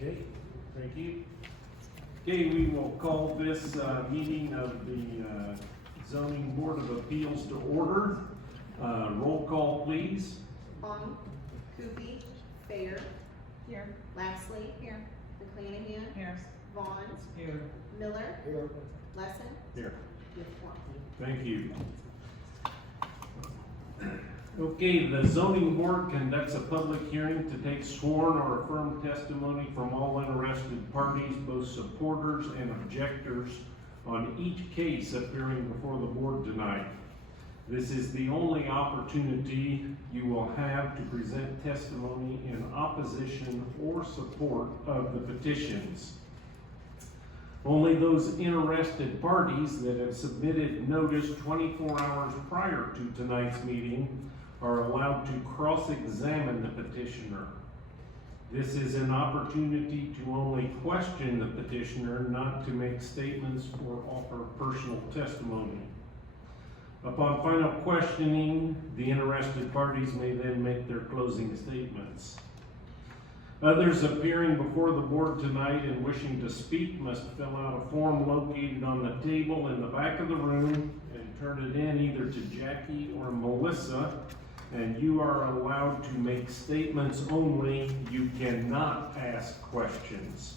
Okay, thank you. Okay, we will call this meeting of the Zoning Board of Appeals to order. Roll call, please. Long, Coopy, Fair, Here. Lastly, Here. McClanahan, Here. Vaughn, Here. Miller, Here. Lesson, Here. with one. Thank you. Okay, the zoning board conducts a public hearing to take sworn or affirmed testimony from all interested parties, both supporters and objectors, on each case appearing before the board tonight. This is the only opportunity you will have to present testimony in opposition or support of the petitions. Only those interested parties that have submitted notice 24 hours prior to tonight's meeting are allowed to cross-examine the petitioner. This is an opportunity to only question the petitioner, not to make statements or offer personal testimony. Upon final questioning, the interested parties may then make their closing statements. Others appearing before the board tonight and wishing to speak must fill out a form located on the table in the back of the room and turn it in either to Jackie or Melissa, and you are allowed to make statements only. You cannot ask questions.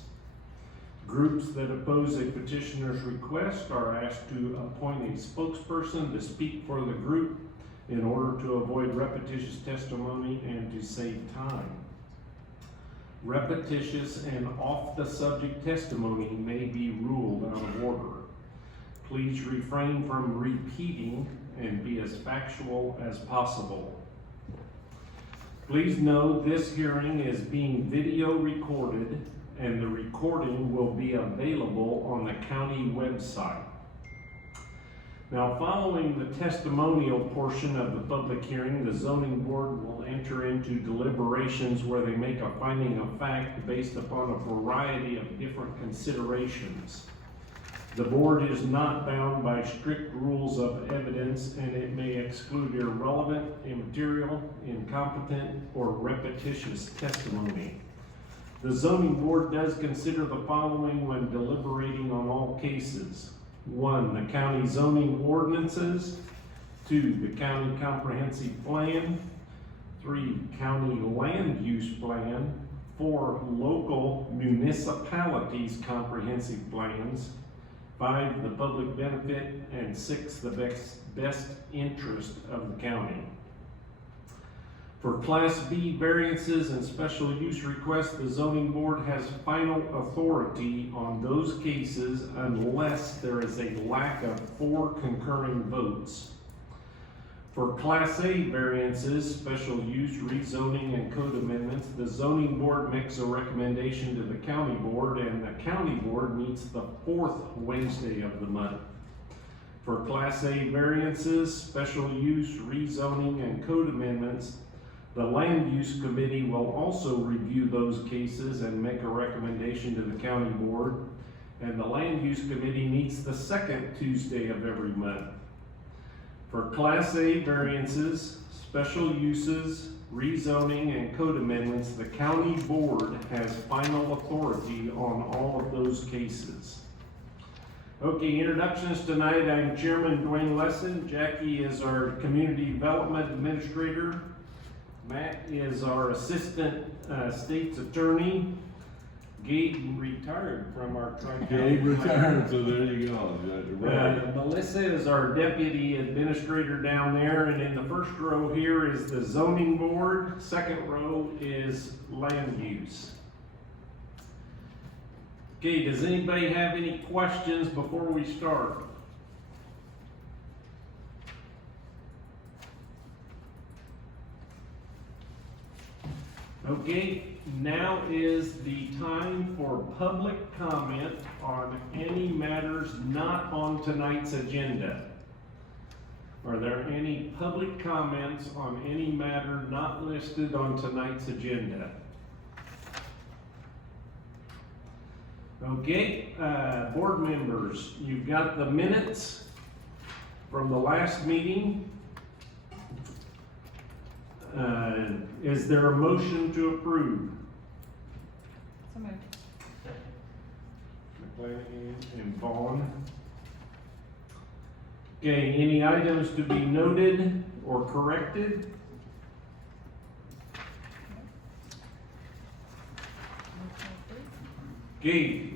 Groups that oppose a petitioner's request are asked to appoint a spokesperson to speak for the group in order to avoid repetitious testimony and to save time. Repetitious and off-the-subject testimony may be ruled out of order. Please refrain from repeating and be as factual as possible. Please know this hearing is being video recorded and the recording will be available on the county website. Now, following the testimonial portion of the public hearing, the zoning board will enter into deliberations where they make a finding of fact based upon a variety of different considerations. The board is not bound by strict rules of evidence, and it may exclude irrelevant, immaterial, incompetent, or repetitious testimony. The zoning board does consider the following when deliberating on all cases. 1, the county zoning ordinances. 2, the county comprehensive plan. 3, county land use plan. 4, local municipalities comprehensive plans. 5, the public benefit, and 6, the best interest of the county. For Class B variances and special use requests, the zoning board has final authority on those cases unless there is a lack of 4 concurring votes. For Class A variances, special use, rezoning, and code amendments, the zoning board makes a recommendation to the county board, and the county board meets the 4th Wednesday of the month. For Class A variances, special use, rezoning, and code amendments, the Land Use Committee will also review those cases and make a recommendation to the county board, and the Land Use Committee meets the 2nd Tuesday of every month. For Class A variances, special uses, rezoning, and code amendments, the county board has final authority on all of those cases. Okay, introductions tonight. I'm Chairman Dwayne Lesson. Jackie is our Community Development Administrator. Matt is our Assistant State's Attorney. Gabe retired from our tri-county. Gabe retired, so there you go. Melissa is our Deputy Administrator down there, and in the first row here is the Zoning Board. Second row is Land Use. Okay, does anybody have any questions before we start? Okay, now is the time for public comment on any matters not on tonight's agenda. Are there any public comments on any matter not listed on tonight's agenda? Okay, board members, you've got the minutes from the last meeting. Is there a motion to approve? So moved. McClanahan and Vaughn. Okay, any items to be noted or corrected? Motion approved. Okay,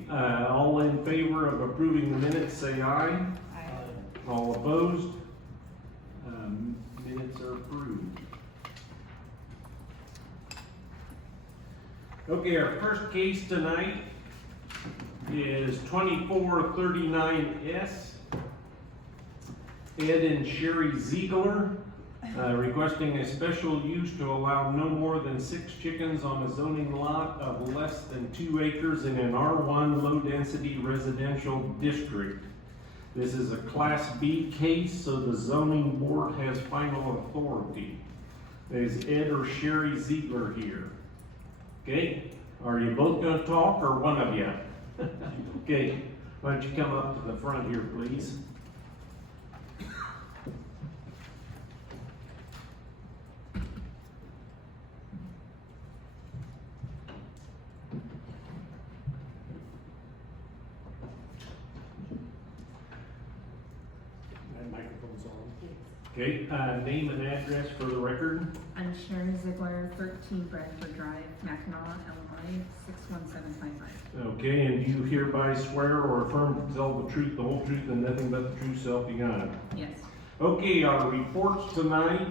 all in favor of approving the minutes, say aye. Aye. All opposed? Minutes are approved. Okay, our first case tonight is 2439S. Ed and Sherry Ziegler, requesting a special use to allow no more than 6 chickens on a zoning lot of less than 2 acres in an R1 low-density residential district. This is a Class B case, so the zoning board has final authority. Is Ed or Sherry Ziegler here? Okay, are you both gonna talk or one of you? Okay, why don't you come up to the front here, please? That microphone's on. Okay, name and address for the record. I'm Sharon Ziegler, 13 Bradford Drive, Mackinac, Illinois, 61755. Okay, and do you hereby swear or affirm to tell the truth, the whole truth, and nothing but the truth, self you got? Yes. Okay, our reports tonight,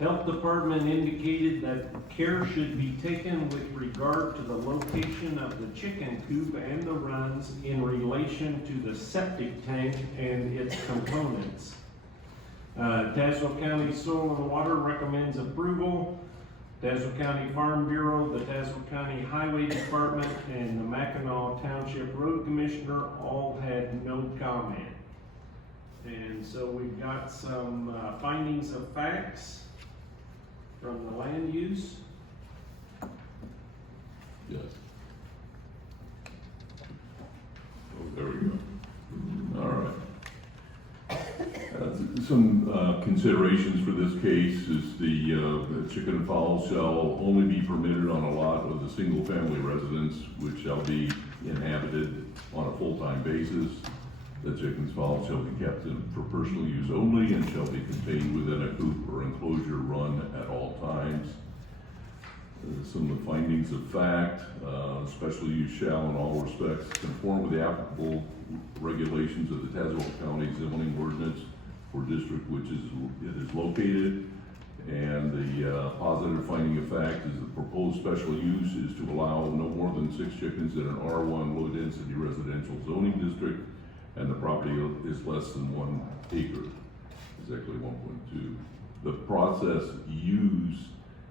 Health Department indicated that care should be taken with regard to the location of the chicken coop and the runs in relation to the septic tank and its components. Tazewell County Soil and Water recommends approval. Tazewell County Farm Bureau, the Tazewell County Highway Department, and the Mackinac Township Road Commissioner all had no comment. And so we've got some findings of facts from the land use. Yes. Oh, there we go. All right. Some considerations for this case is the chicken and fowl shall only be permitted on a lot of the single-family residence, which shall be inhabited on a full-time basis. The chickens and fowl shall be kept for personal use only and shall be contained within a coop or enclosure run at all times. Some of the findings of fact, special use shall in all respects conform with the applicable regulations of the Tazewell County zoning ordinance for district which it is located. And the positive finding of fact is the proposed special use is to allow no more than 6 chickens in an R1 low density residential zoning district, and the property is less than 1 acre, exactly 1.2. The process used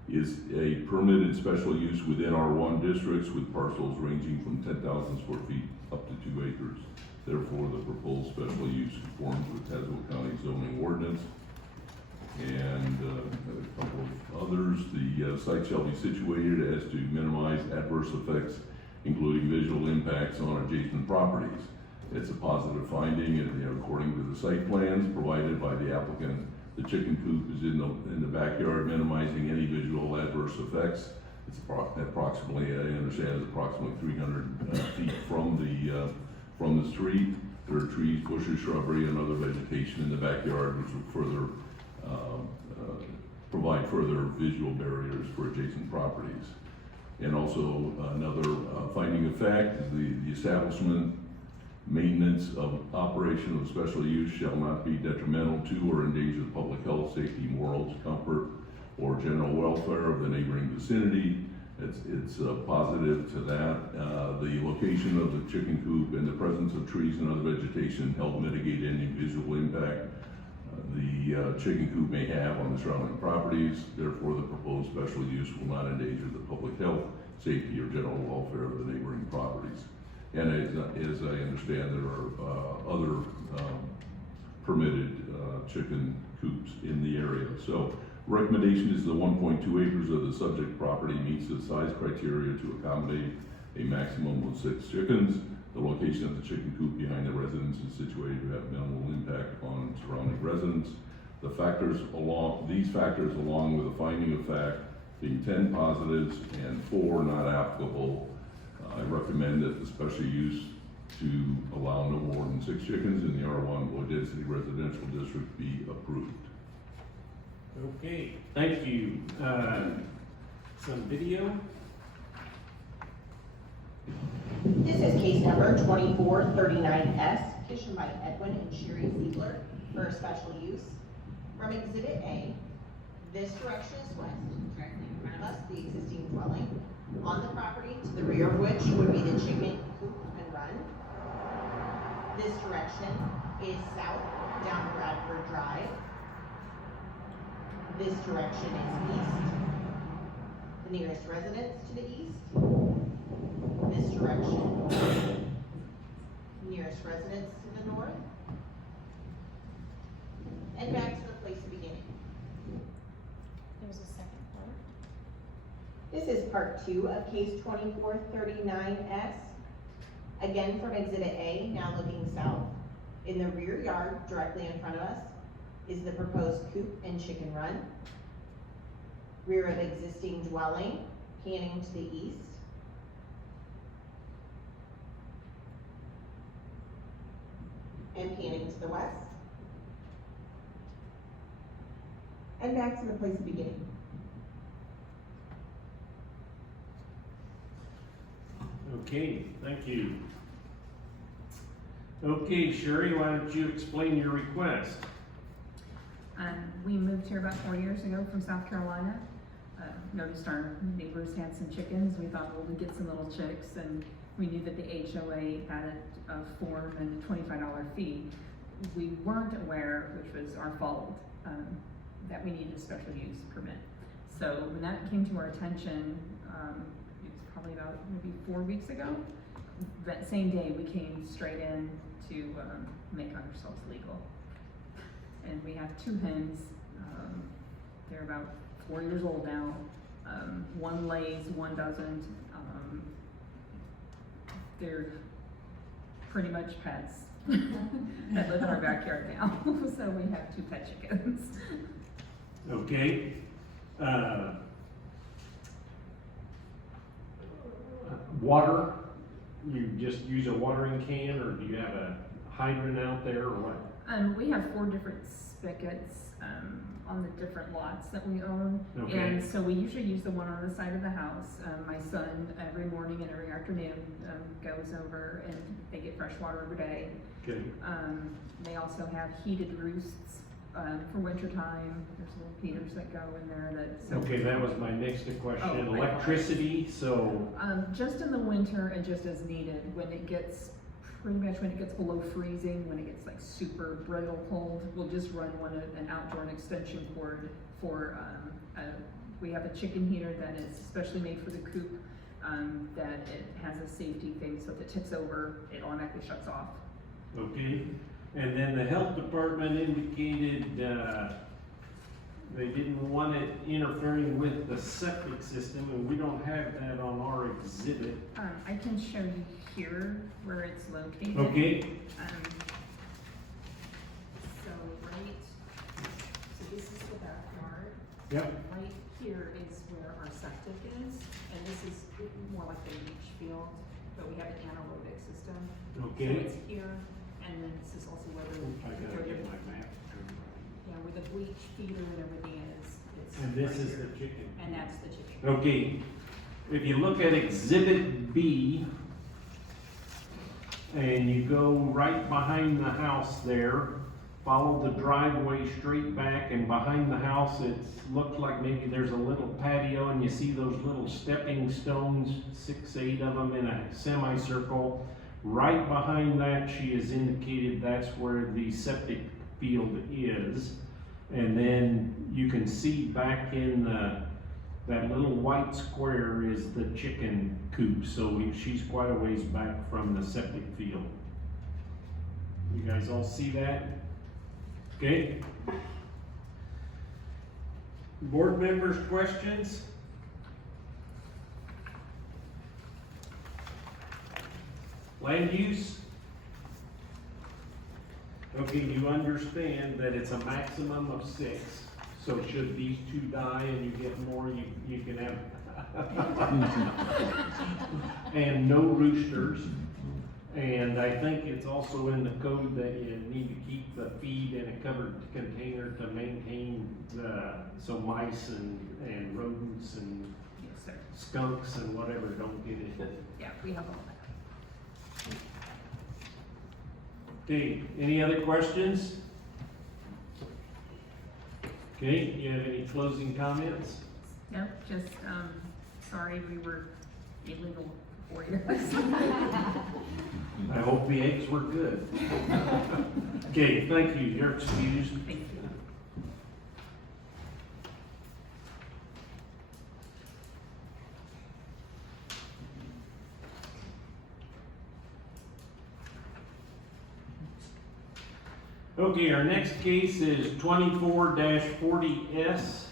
is a permitted special use within R1 districts with parcels ranging from 10,000 square feet up to 2 acres. Therefore, the proposed special use conforms with Tazewell County zoning ordinance. And a couple of others, the site shall be situated as to minimize adverse effects, including visual impacts on adjacent properties. It's a positive finding, and according to the site plans provided by the applicant, the chicken coop is in the backyard, minimizing any visual adverse effects. It's approximately, I understand, it's approximately 300 feet from the street. There are trees, bushes, shrubbery, and other vegetation in the backyard, which will further provide further visual barriers for adjacent properties. And also another finding of fact is the establishment, maintenance of operation of special use shall not be detrimental to or endanger the public health, safety, morals, comfort, or general welfare of the neighboring vicinity. It's positive to that. The location of the chicken coop and the presence of trees and other vegetation help mitigate any visual impact the chicken coop may have on the surrounding properties. Therefore, the proposed special use will not endanger the public health, safety, or general welfare of the neighboring properties. And as I understand, there are other permitted chicken coops in the area. So recommendation is the 1.2 acres of the subject property meets the size criteria to accommodate a maximum of 6 chickens. The location of the chicken coop behind the residence is situated to have minimal impact on surrounding residents. These factors, along with the finding of fact being 10 positives and 4 not applicable. I recommend that the special use to allow no more than 6 chickens in the R1 low density residential district be approved. Okay, thank you. Some video? This is case number 2439S, petitioned by Edwin and Sherry Ziegler for a special use. From Exhibit A, this direction is west, directly in front of us, the existing dwelling. On the property, to the rear of which would be the chicken coop and run. This direction is south, down Bradford Drive. This direction is east. The nearest residence to the east. This direction. Nearest residence to the north. And back to the place of beginning. There's a second part. This is part 2 of case 2439S. Again from Exhibit A, now looking south. In the rear yard, directly in front of us, is the proposed coop and chicken run. Rear of existing dwelling, panning to the east. And panning to the west. And back to the place of beginning. Okay, thank you. Okay, Sherry, why don't you explain your request? We moved here about 4 years ago from South Carolina. Noticed our neighbors had some chickens. We thought, well, we'd get some little chicks, and we knew that the HOA had a form and a $25 fee. We weren't aware, which was our fault, that we needed a special use permit. So when that came to our attention, it was probably about maybe 4 weeks ago. That same day, we came straight in to make ourselves legal. And we have 2 hens. They're about 4 years old now. One lays, one doesn't. They're pretty much pets that live in our backyard now. So we have 2 pet chickens. Okay. Water, you just use a watering can, or do you have a hydrant out there, or what? We have 4 different spigots on the different lots that we own. Okay. And so we usually use the one on the side of the house. My son, every morning and every afternoon, goes over and they get fresh water every day. Okay. They also have heated roosts for winter time. There's little heaters that go in there that. So Okay, that was my next question. Oh, Electricity, so, just in the winter and just as needed, when it gets, pretty much when it gets below freezing, when it gets like super brittle cold, we'll just run an outdoor extension cord for, we have a chicken heater that is specially made for the coop, that it has a safety thing, so if it tips over, it automatically shuts off. okay. And then the health department indicated, they didn't want it interfering with the septic system, and we don't have that on our exhibit. I can show you here where it's located. Okay, So this is the backyard. yep, Right here is where our septic is, and this is more like the leach field, but we have an anaerobic system. okay. So it's here, and then this is also where the, I gotta get my map. yeah, where the bleach feeder and everything is. It's And this right is here. the chicken. And that's the chicken. Okay, if you look at Exhibit B, and you go right behind the house there, follow the driveway straight back, and behind the house, it looks like maybe there's a little patio, and you see those little stepping stones, 6, 8 of them in a semicircle. Right behind that, she has indicated that's where the septic field is. And then you can see back in that little white square is the chicken coop, so she's quite a ways back from the septic field. You guys all see that? Okay? Board members, questions? Land use? Okay, you understand that it's a maximum of 6, So should these two die and you get more, you can have. And no roosters. And I think it's also in the code that you need to keep the feed in a covered container to maintain so mice and rodents and Yes, sir. skunks and whatever don't get in. Yeah, we have all that. Okay, any other questions? Okay, you have any closing comments? Nope, just, sorry we were illegal for 4 years. I hope the eggs were good. Okay, thank you, you're excused. Thank you. Okay, our next case is 24-40S,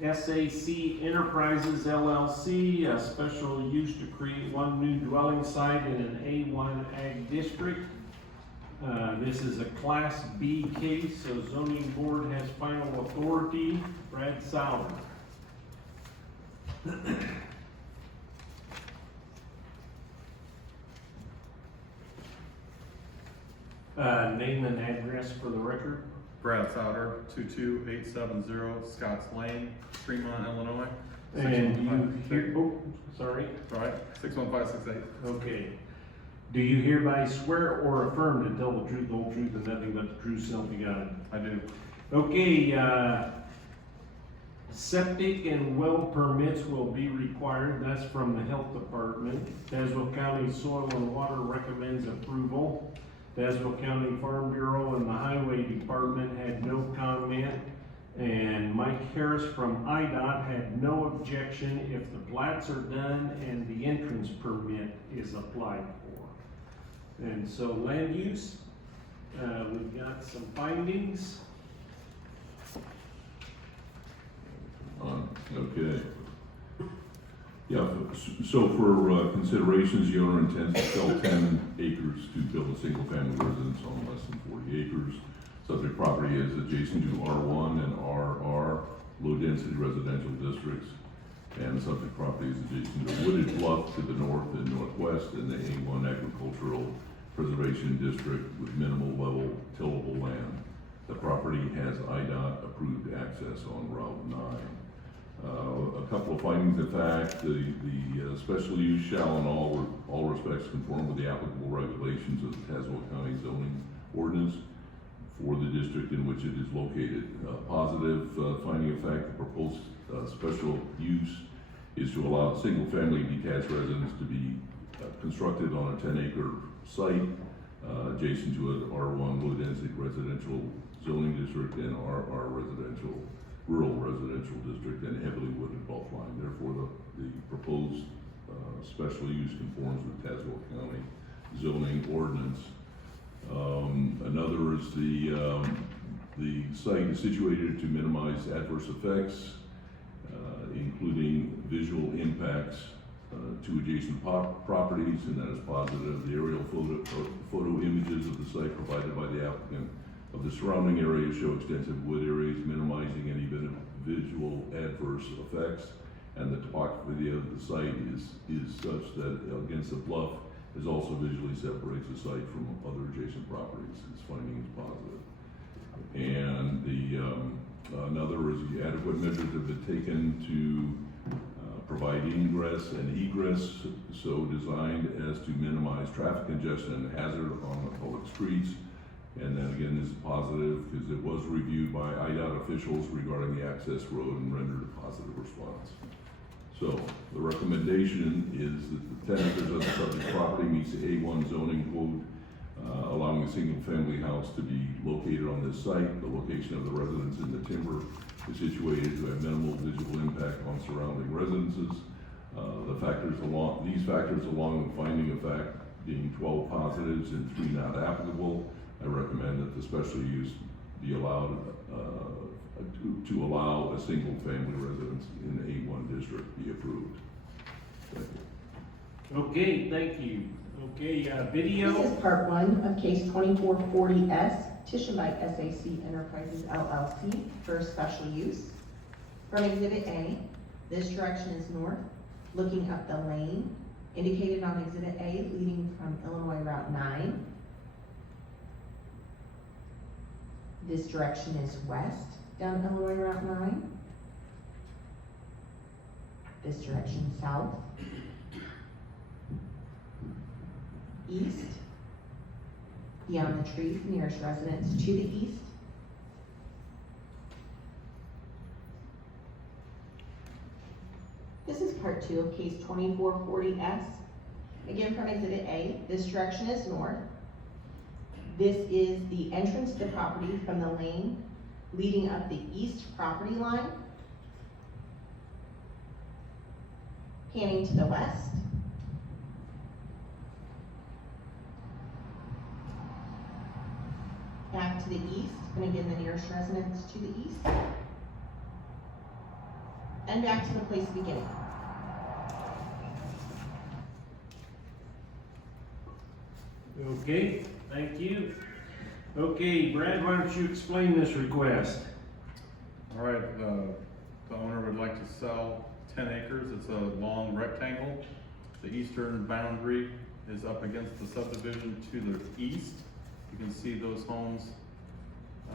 SAC Enterprises LLC, a special use to create one new dwelling site in an A1 Ag District. This is a Class B case, so zoning board has final authority. Brad Sauer. Name and address for the record. Brad Souter, 22870 Scotts Lane, Fremont, Illinois. And you hear, oh, sorry. Sorry, 61568. Okay. Do you hereby swear or affirm to tell the truth, the whole truth, and nothing but the truth, so help you God? I do. Okay, septic and well permits will be required. That's from the health department. Tazewell County Soil and Water recommends approval. Tazewell County Farm Bureau and the Highway Department had no comment. And Mike Harris from IDOT had no objection if the plats are done and the entrance permit is applied for. And so land use, we've got some findings. Okay. Yeah, so for considerations, the owner intends to sell 10 acres to build a single-family residence on less than 40 acres. Subject property is adjacent to R1 and RR, low-density residential districts. And the subject property is adjacent to Wooded Bluff to the north and northwest and the A1 agricultural preservation district with minimal level tillable land. The property has IDOT approved access on Route 9. A couple of findings of fact, the special use shall in all respects conform with the applicable regulations of the Tazewell County zoning ordinance for the district in which it is located. Positive finding of fact, the proposed special use is to allow single-family detached residence to be constructed on a 10-acre site adjacent to an R1 low-density residential zoning district and RR rural residential district and heavily wooded belt line. Therefore, the proposed special use conforms with Tazewell County zoning ordinance. Another is the site is situated to minimize adverse effects, including visual impacts to adjacent properties, and that is positive. The aerial photo images of the site provided by the applicant of the surrounding areas show extensive wood areas, minimizing any visual adverse effects. And the topography of the site is such that against the bluff is also visually separates the site from other adjacent properties. Its finding is positive. And another is the adequate measures have been taken to provide ingress and egress, so designed as to minimize traffic congestion and hazard on the public streets. And then again, this is positive because it was reviewed by IDOT officials regarding the access road and rendered a positive response. So the recommendation is that the 10 acres of the subject property meets the A1 zoning code, allowing a single-family house to be located on this site. The location of the residence in the timber is situated to have minimal visual impact on surrounding residences. These factors along with finding of fact being 12 positives and 3 not applicable, I recommend that the special use be allowed to allow a single-family residence in the A1 district be approved. Thank you. Okay, thank you. Okay, video. This is part 1 of case 2440S, petition by SAC Enterprises LLC for special use. From Exhibit A, this direction is north, looking up the lane indicated on Exhibit A leading from Illinois Route 9. This direction is west down Illinois Route 9. This direction south. East. Beyond the trees, nearest residence to the east. This is part 2 of case 2440S. Again, from Exhibit A, this direction is north. This is the entrance to the property from the lane leading up the east property line. Panning to the west. Back to the east, and again, the nearest residence to the east. And back to the place beginning. Okay, thank you. Okay, Brad, why don't you explain this request? All right, the owner would like to sell 10 acres. It's a long rectangle. The eastern boundary is up against the subdivision to the east. You can see those homes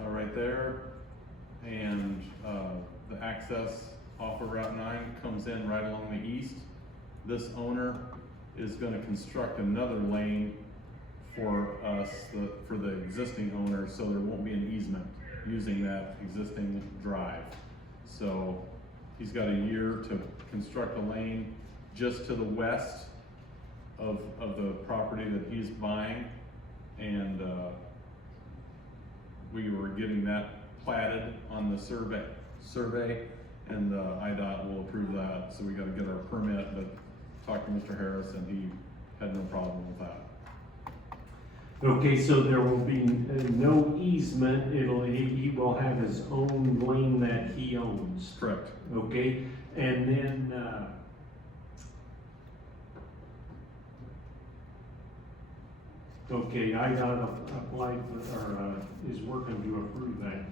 right there. And the access off of Route 9 comes in right along the east. This owner is going to construct another lane for us, for the existing owner, so there won't be an easement using that existing drive. So he's got a year to construct a lane just to the west of the property that he's buying. And we were getting that platted on the survey, and IDOT will approve that. So we got to get our permit, but talked to Mr. Harris and he had no problem with that. Okay, so there will be no easement, he will have his own lane that he owns. Correct. Okay, and then, okay, IDOT applied for, or, is working to approve that.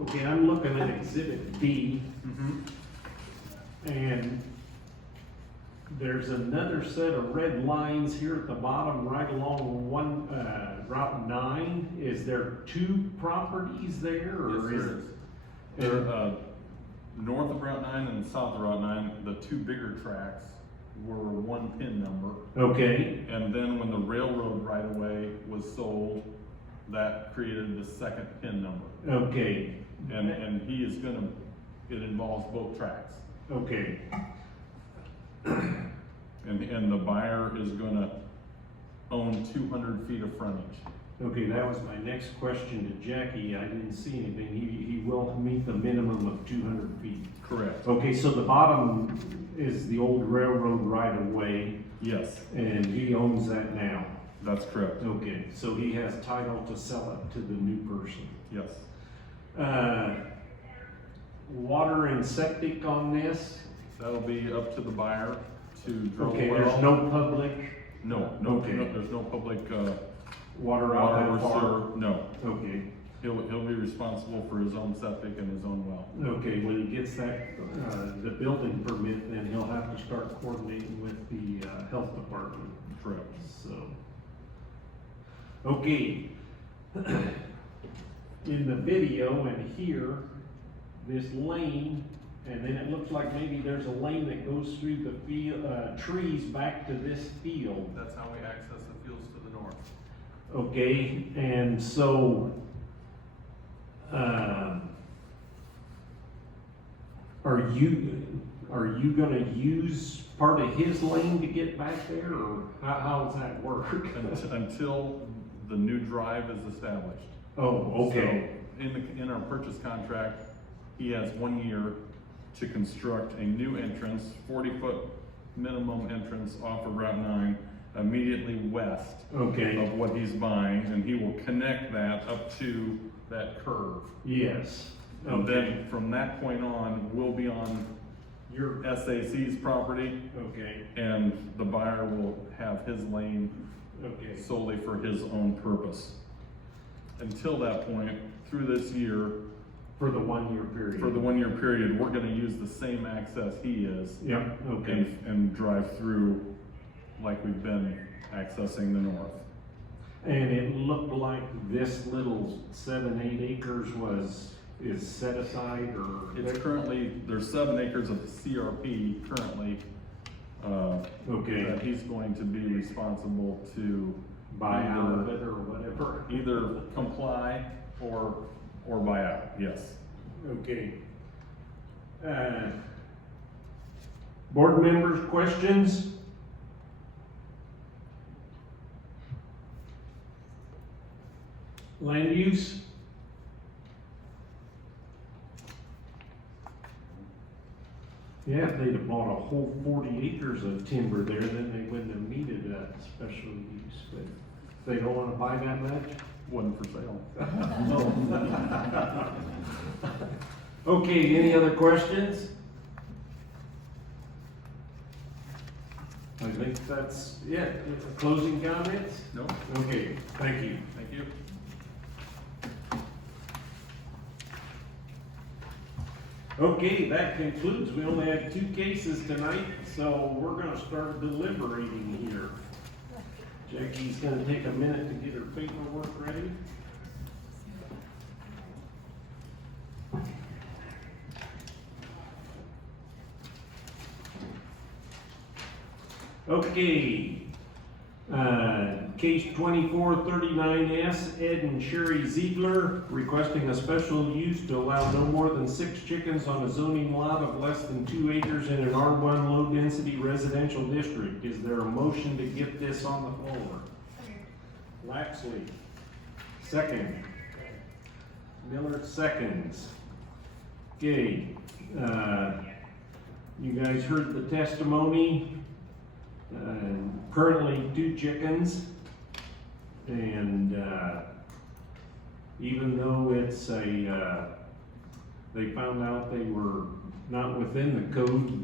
Okay, I'm looking at Exhibit B, and there's another set of red lines here at the bottom, right along Route 9. Is there 2 properties there, or is it? There, north of Route 9 and south of Route 9, the 2 bigger tracks were 1 PIN number. Okay, And then when the railroad right-of-way was sold, that created the 2nd PIN number. okay, And he is gonna, it involves both tracks. okay. And the buyer is gonna own 200 feet of frontage. Okay, that was my next question to Jackie. I didn't see anything. He will meet the minimum of 200 feet. Correct. Okay, so the bottom is the old railroad right of way, Yes, and he owns that now. that's correct. Okay, so he has title to sell it to the new person. Yes. Water and septic on this? That'll be up to the buyer to drill a Okay, well. there's no public No, Okay. there's no public, water out water that or far? sewer, no. Okay, He'll be responsible for his own septic and his own well. okay, when he gets that, the building permit, then he'll have to start coordinating with the, health department. Correct. So, okay. In the video and here, this lane, and then it looks like maybe there's a lane that goes through the field, trees back to this field. That's how we access the fields to the north. Okay, and so, are you gonna use part of his lane to get back there, or how does that work? Until the new drive is established. Oh, okay, So, in our purchase contract, he has 1 year to construct a new entrance, 40-foot minimum entrance off of Route 9, immediately west okay, of what he's buying, and he will connect that up to that curve. yes, And okay, then from that point on, we'll be on you're, SAC's property, okay, and the buyer will have his lane okay, solely for his own purpose. until that point, through this year, For the 1 year period. for the 1 year period, we're gonna use the same access he is. Yep, okay. And drive through like we've been accessing the north. And it looked like this little 7-8 acres is set aside, or? It's currently, there's 7 acres of CRP currently, Okay, that he's going to be responsible to buy out of it or whatever. either comply or buy out, yes. Okay. Board members, questions? Land use? Yeah, if they'd have bought a whole 40 acres of timber there, then they wouldn't have needed a special use, but if they don't wanna buy that much? Wasn't for sale. Okay, any other questions? I think that's it. Closing comments? No, Okay, thank you. thank you. Okay, that concludes. We only had 2 cases tonight, so we're gonna start deliberating here. Jackie's gonna take a minute to get her paperwork ready. Okay, case 2439S, Ed and Sherry Ziegler requesting a special use to allow no more than 6 chickens on a zoning lot of less than 2 acres in an R1 low-density residential district. Is there a motion to get this on the floor? Laxley, second. Miller seconds. Okay, you guys heard the testimony. Currently 2 chickens, and even though it's they found out they were not within the code,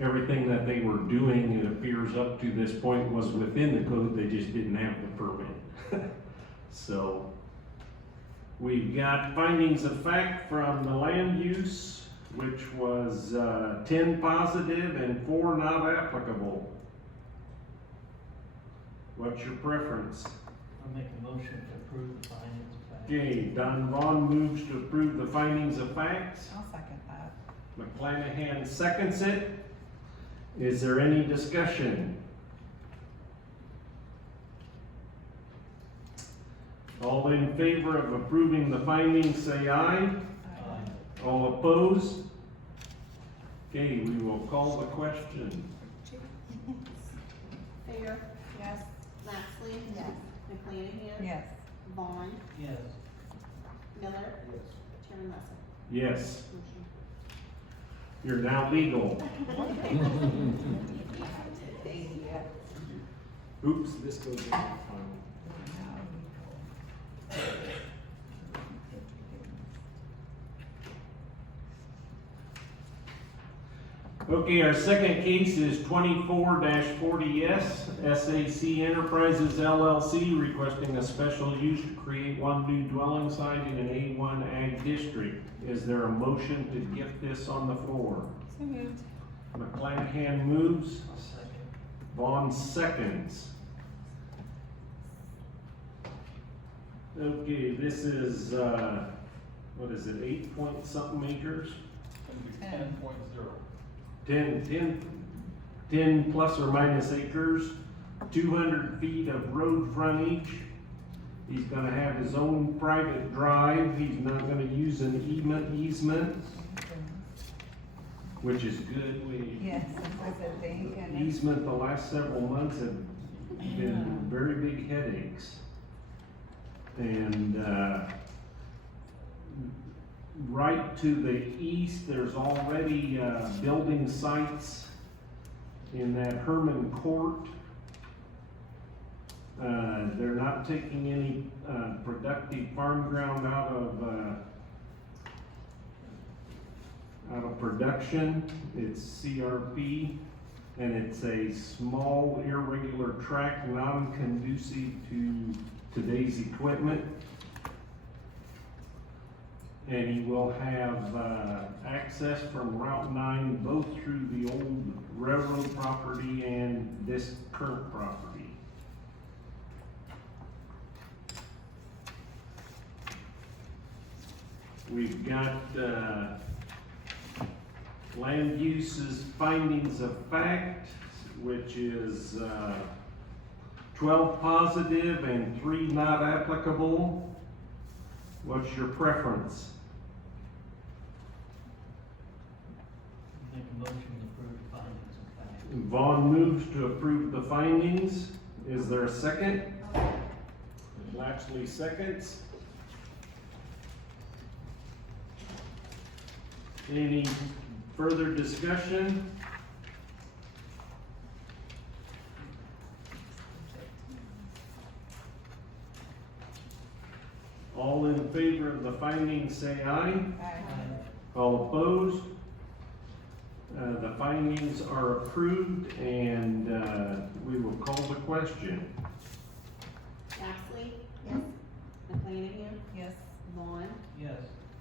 everything that they were doing, it appears up to this point, was within the code, they just didn't have the permit. So, we've got findings of fact from the land use, which was 10 positive and 4 not applicable. What's your preference? I'll make a motion to approve the findings of fact. Okay, Don Vaughn moves to approve the findings of facts. I'll second that. McClanahan seconds it. Is there any discussion? All in favor of approving the findings, say aye. All opposed? Okay, we will call the question. Fair, Yes. Lapsley. Yes. McClanahan. Yes. Vaughn, Yes. Miller, Yes. Chairman Russell. Yes, Motion. you're now legal. Oops, this goes in the final. Okay, our second case is 24-40S, SAC Enterprises LLC, requesting a special use to create 1 new dwelling site in an A1 ag district. Is there a motion to get this on the floor? So moved. McClanahan moves, I'll second. Vaughn seconds. Okay, this is, what is it, 8-point-something acres? 10.0. 10 plus or minus acres, 200 feet of road frontage. He's gonna have his own private drive. He's not gonna use an easement, which is good. Yes, that's a thing. Easement the last several months have been very big headaches. And, right to the east, there's already, building sites in that Herman Court. They're not taking any, productive farm ground out of production. It's CRP, and it's a small irregular tract, non-conducive to today's equipment. And he will have, access from Route 9 both through the old railroad property and this current property. We've got, land uses findings of fact, which is, 12 positive and 3 not applicable. What's your preference? Make a motion to approve the findings of fact. Vaughn moves to approve the findings. Is there a second? Lapsley seconds. Any further discussion? All in favor of the findings, say aye. Aye. All opposed? The findings are approved, and we will call the question. Axley? Yes. McClanahan? Yes. Vaughn? Yes.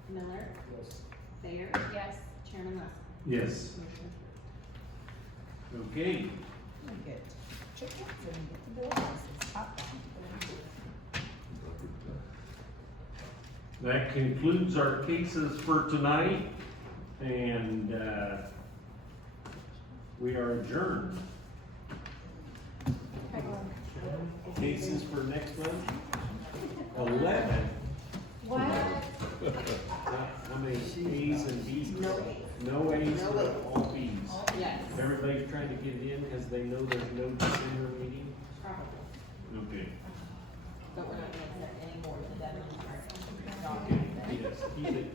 Miller? Yes. Thayer? Yes. Chairman Russell? Yes. Motion approved. Okay, We get chickens and get the bills. It's hot down. that concludes our cases for tonight, and we are adjourned. Cases for next month? 11. What? How many A's and B's? No A's. No A's, No but A's. all B's. Yes. Everybody's trying to get in because they know there's no December meeting? Probably. Okay. But we're not gonna accept any more than that. Yes, keep it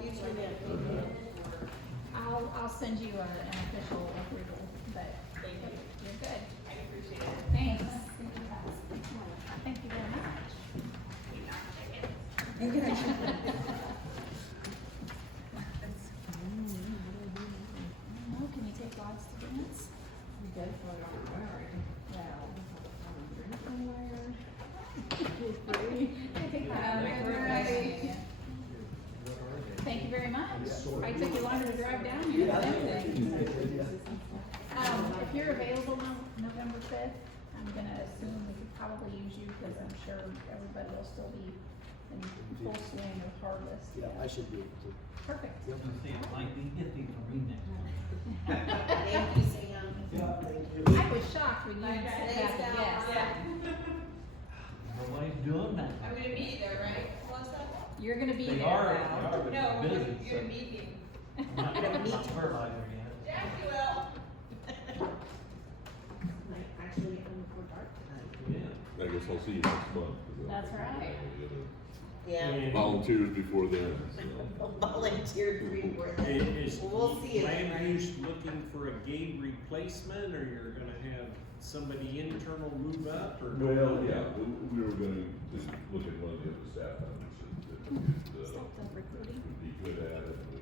You two then. I'll send you an official approval, but you're good. I appreciate it. Thanks. Thank you very much. Oh, can you take lots to dance? Thank you very much. I took you longer to drive down here. If you're available November 5th, I'm gonna assume we could probably use you because I'm sure everybody will still be in full swing with harvest. Yeah, I should be able to. Perfect. You have to see, it might be iffy for me next month. Thank you, Sam. Yeah, thank you. I was shocked when you said Thanks, that, Val. yes. Nobody's doing that. I'm gonna be there, right, Melissa? You're gonna be They there, are, Val. but No, they're busy, you're so. meeting. I'm not fertilizer yet. Jackie will. Might actually come before dark tonight. Yeah. I guess I'll see you next month. 'cause I'll- That's right. Yeah. And Volunteers before then, so. Volunteered for you. is We'll see you then, land right? use looking for a gate replacement, or you're gonna have somebody internal move up, or? Well, yeah, we were gonna just look at one of the other staff members that Stop the recruiting. would be good at it, but